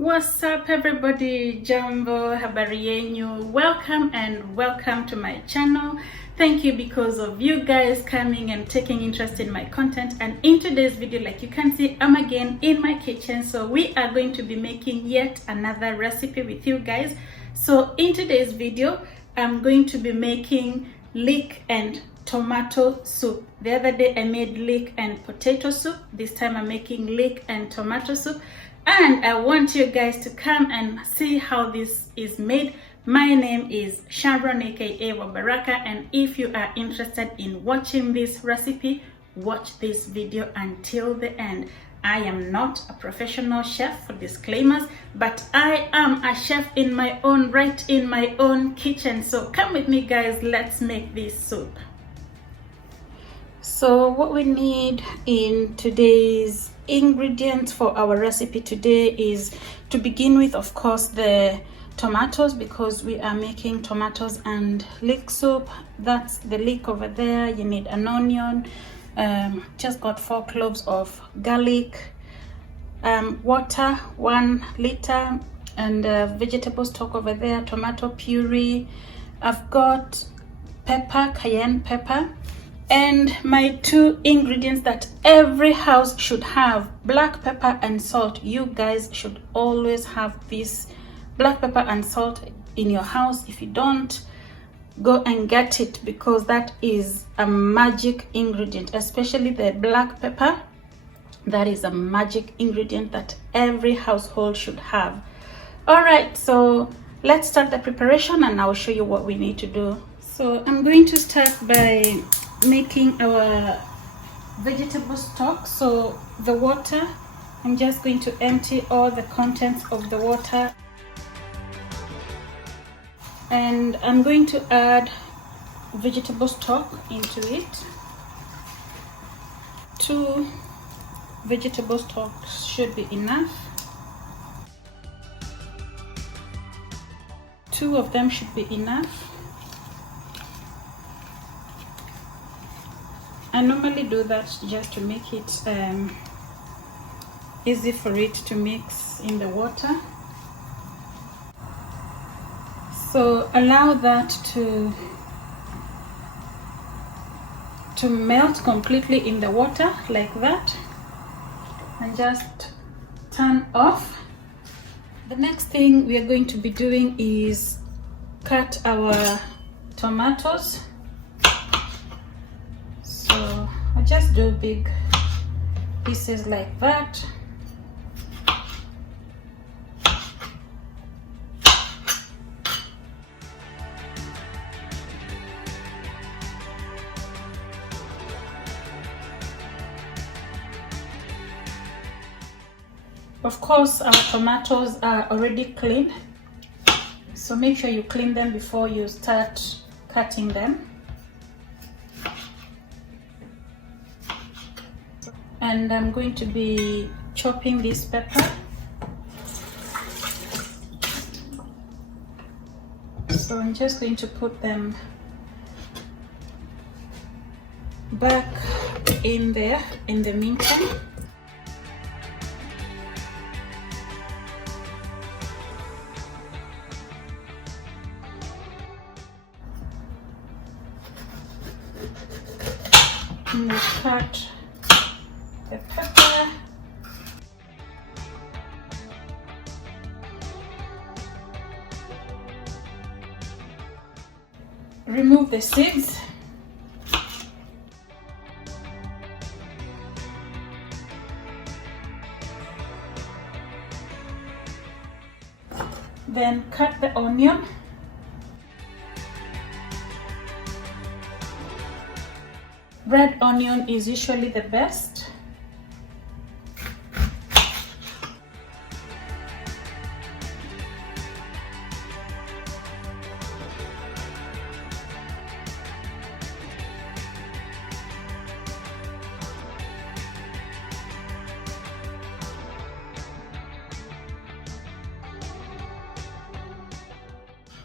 What's up everybody, jambo, habari yenyu, welcome to my channel. Thank you because of you guys coming and taking interest in my content. And in today's video, like you can see, I'm again in my kitchen. So we are going to be making yet another recipe with you guys. So in today's video, I'm going to be making leek and tomato soup. The other day I made leek and potato soup. This time I'm making leek and tomato soup. And I want you guys to come and see how this is made. My name is Sharon, aka Baraka, and if you are interested in watching this recipe, watch this video until the end. I am not a professional chef, for disclaimers, but I am a chef in my own right, in my own kitchen. So come with me guys, let's make this soup. So what we need in today's ingredients for our recipe today is, to begin with, of course, the tomatoes, because we are making tomatoes and leek soup. That's the leek over there. You need an onion, just got 4 cloves of garlic, water 1 liter, and vegetable stock over there, tomato puree. I've got pepper, cayenne pepper, and my 2 ingredients that every house should have: black pepper and salt. You guys should always have this black pepper and salt in your house. If you don't, go and get it, because that is a magic ingredient, especially the black pepper. That is a magic ingredient that every household should have. All right, so let's start the preparation and I'll show you what we need to do. So I'm going to start by making our vegetable stock. So the water, I'm just going to empty all the contents of the water, and I'm going to add vegetable stock into it. 2 vegetable stocks should be enough. 2 of them should be enough. I normally do that just to make it easy for it to mix in the water. So allow that to melt completely in the water like that, and just turn off. The next thing we are going to be doing is cut our tomatoes. So I just do big pieces like that. Of course, our tomatoes are already clean, so make sure you clean them before you start cutting them. And I'm going to be chopping this pepper. So I'm just going to put them back in there in the meantime. And we'll cut the pepper. Remove the seeds. Then cut the onion. Red onion is usually the best.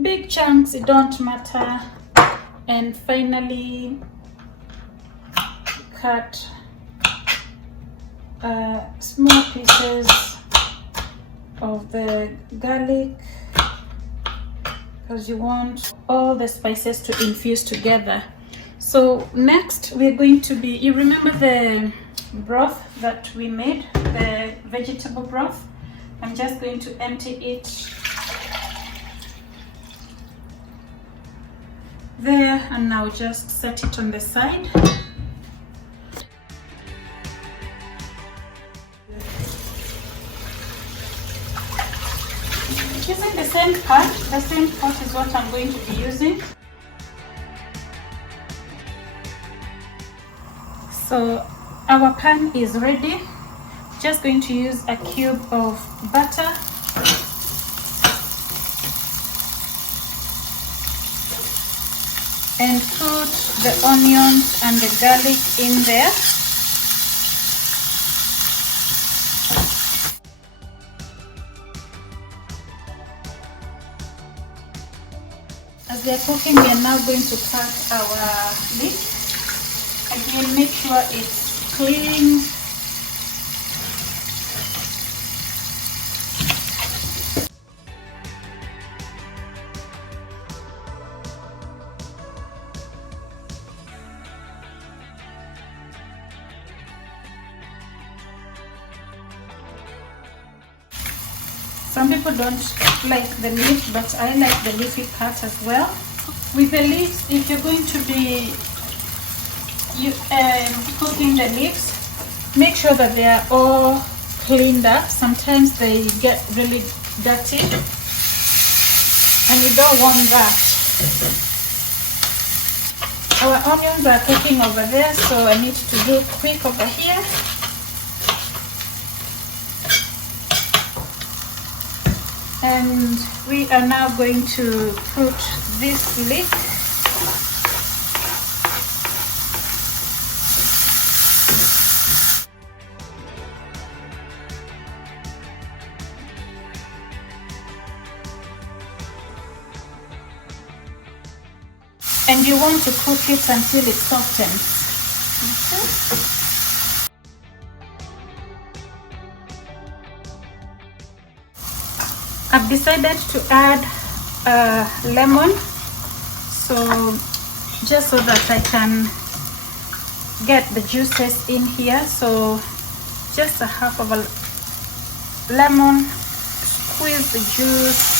Big chunks, it don't matter. And finally, cut small pieces of the garlic, because you want all the spices to infuse together. So next we're going to be, you remember the broth that we made, the vegetable broth? I'm just going to empty it there, and now just set it on the side. Using the same pot is what I'm going to be using. So our pan is ready. Just going to use a cube of butter, and put the onions and the garlic in there. As they are cooking, we are now going to cut our leek. Again, make sure it's clean. Some people don't like the leaf, but I like the leafy part as well. With the leaves, if you're going to be cooking the leaves, make sure that they are all cleaned up. Sometimes they get really dirty, and you don't want that. Our onions are cooking over there, so I need to do quick over here. And we are now going to put this leek and you want to cook it until it softens. Okay. I've decided to add lemon, so just so that I can get the juices in here. So just a half of a lemon, squeeze the juice,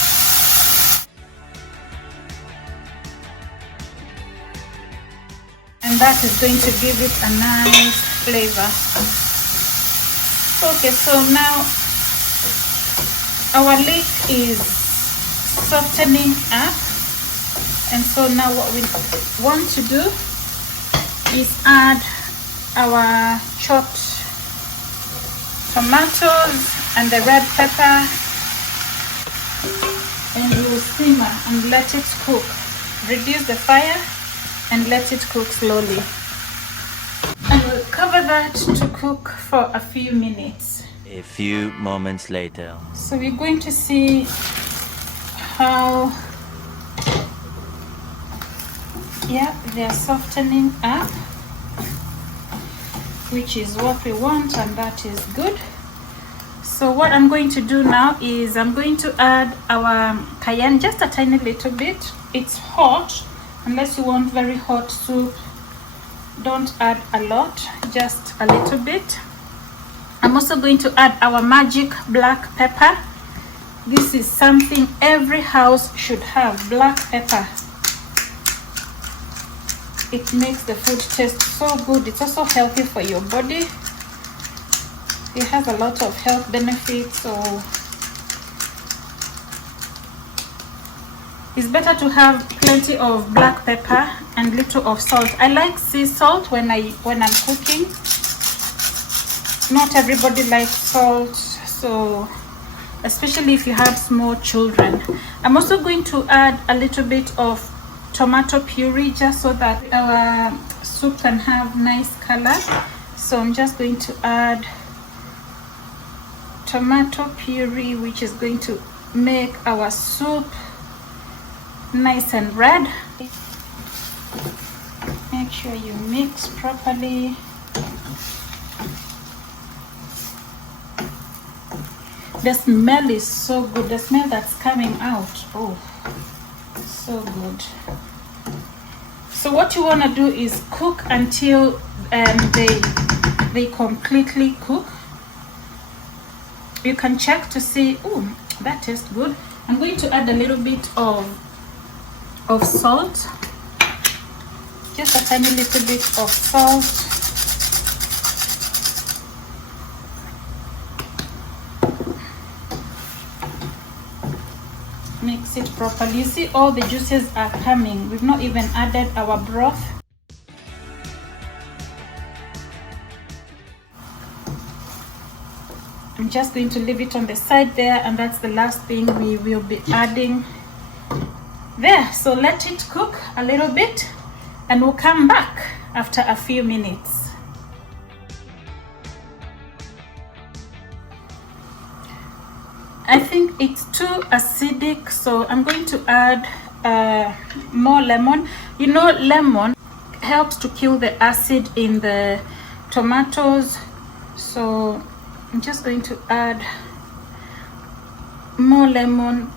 and that is going to give it a nice flavor. Okay, so now our leek is softening up, and so now what we want to do is add our chopped tomatoes and the red pepper, and we will simmer and let it cook. Reduce the fire and let it cook slowly, and we'll cover that to cook for a few minutes. A few moments later. So we're going to see how, yeah, they're softening up, which is what we want, and that is good. So what I'm going to do now is I'm going to add our cayenne, just a tiny little bit. It's hot. Unless you want very hot soup, don't add a lot, just a little bit. I'm also going to add our magic black pepper. This is something every house should have, black pepper. It makes the food taste so good. It's also healthy for your body. It has a lot of health benefits, so it's better to have plenty of black pepper and little of salt. I like sea salt when I'm cooking. Not everybody likes salt, so especially if you have small children. I'm also going to add a little bit of tomato puree, just so that our soup can have nice color. So I'm just going to add tomato puree, which is going to make our soup nice and red. Make sure you mix properly. The smell is so good. The smell that's coming out, oh, so good. So what you want to do is cook until they completely cook. You can check to see, oh, that tastes good. I'm going to add a little bit of salt, just a tiny little bit of salt. Mix it properly. You see all the juices are coming. We've not even added our broth. I'm just going to leave it on the side there, and that's the last thing we will be adding there. So let it cook a little bit and we'll come back after a few minutes. I think it's too acidic, so I'm going to add more lemon. You know, lemon helps to kill the acid in the tomatoes, so I'm just going to add more lemon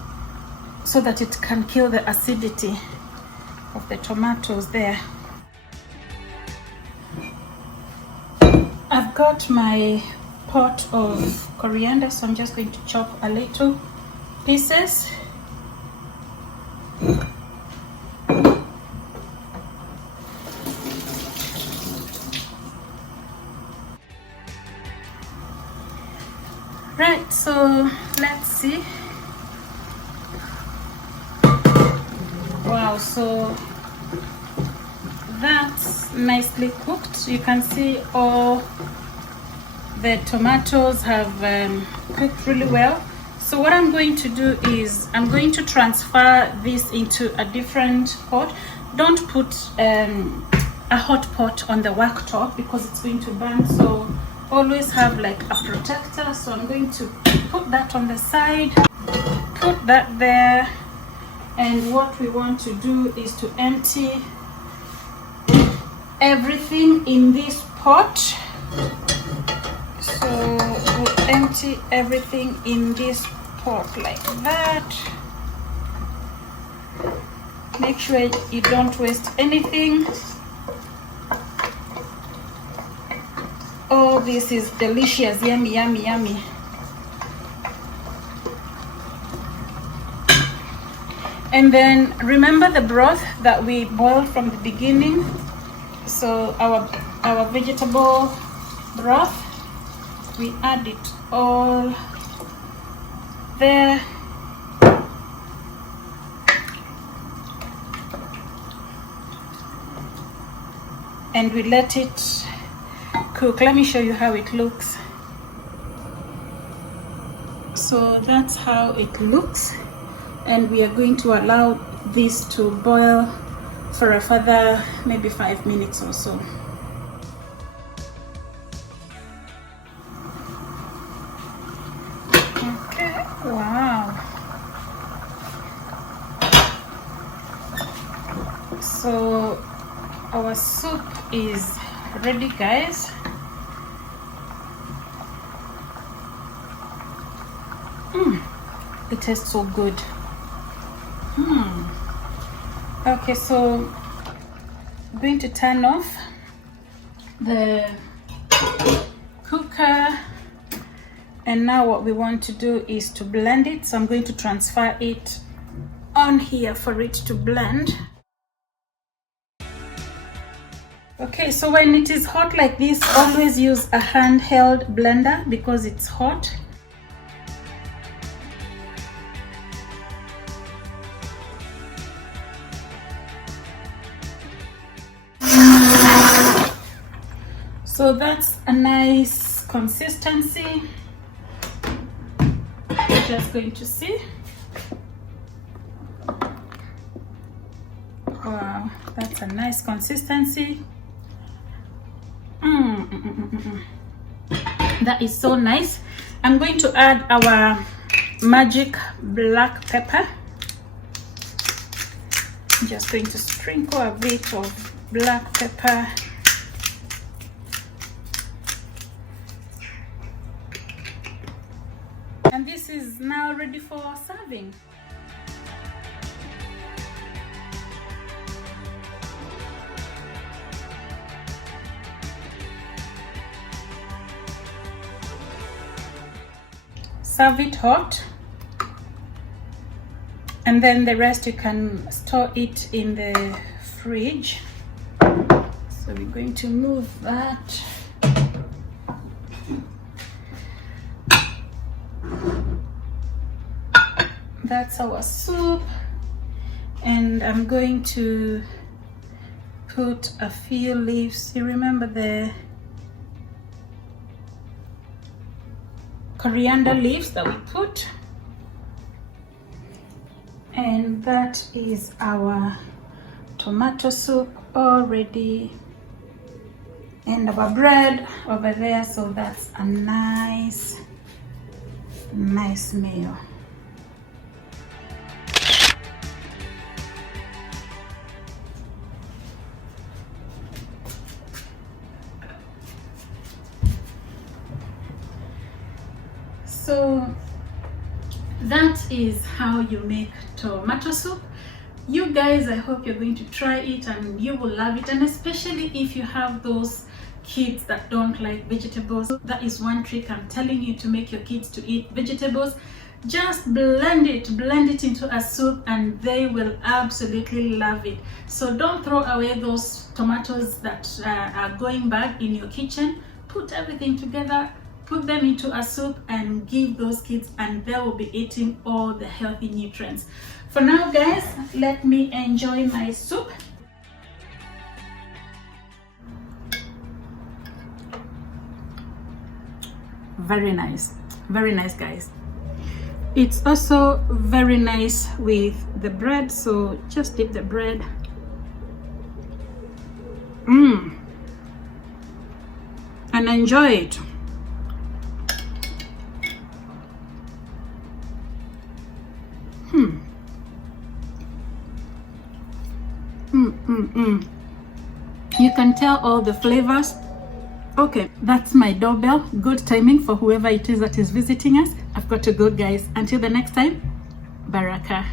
so that it can kill the acidity of the tomatoes there. I've got my pot of coriander, so I'm just going to chop a little pieces. Right, so let's see. Wow, so that's nicely cooked. You can see all the tomatoes have cooked really well. So what I'm going to do is I'm going to transfer this into a different pot. Don't put a hot pot on the worktop because it's going to burn, so always have like a protector. So I'm going to put that on the side, put that there, and what we want to do is to empty everything in this pot. So we'll empty everything in this pot like that. Make sure you don't waste anything. Oh, this is delicious. Yummy, yummy, yummy. And then remember the broth that we boiled from the beginning. So our vegetable broth, we add it all there. And we let it cook. Let me show you how it looks. So that's how it looks, and we are going to allow this to boil for a further maybe 5 minutes or so. Okay, wow. So our soup is ready, guys. It tastes so good. Okay, so I'm going to turn off the cooker, and now what we want to do is to blend it. So I'm going to transfer it on here for it to blend. Okay, so when it is hot like this, always use a handheld blender because it's hot. So that's a nice consistency. We're just going to see. Wow, that's a nice consistency. That is so nice. I'm going to add our magic black pepper. I'm just going to sprinkle a bit of black pepper. And this ready for serving. Serve it hot, and then the rest you can store it in the fridge. So we're going to move that. That's our soup, and I'm going to put a few leaves. You remember the coriander leaves that we put, and that is our tomato soup already, and our bread over there. So that's a nice meal. So that is how you make tomato soup. You guys, I hope you're going to try it and you will love it, and especially if you have those kids that don't like vegetables. That is one trick I'm telling you to make your kids to eat vegetables. Just blend it into a soup and they will absolutely love it. So don't throw away those tomatoes that are going bad in your kitchen. Put everything together, put them into a soup and give those kids, and they will be eating all the healthy nutrients. For now guys, let me enjoy my soup. Very nice guys. It's also very nice with the bread, so just dip the bread. And enjoy it. You can tell all the flavors. Okay, that's my doorbell. Good timing for whoever it is that is visiting us. I've got to go guys. Until the next time, Baraka.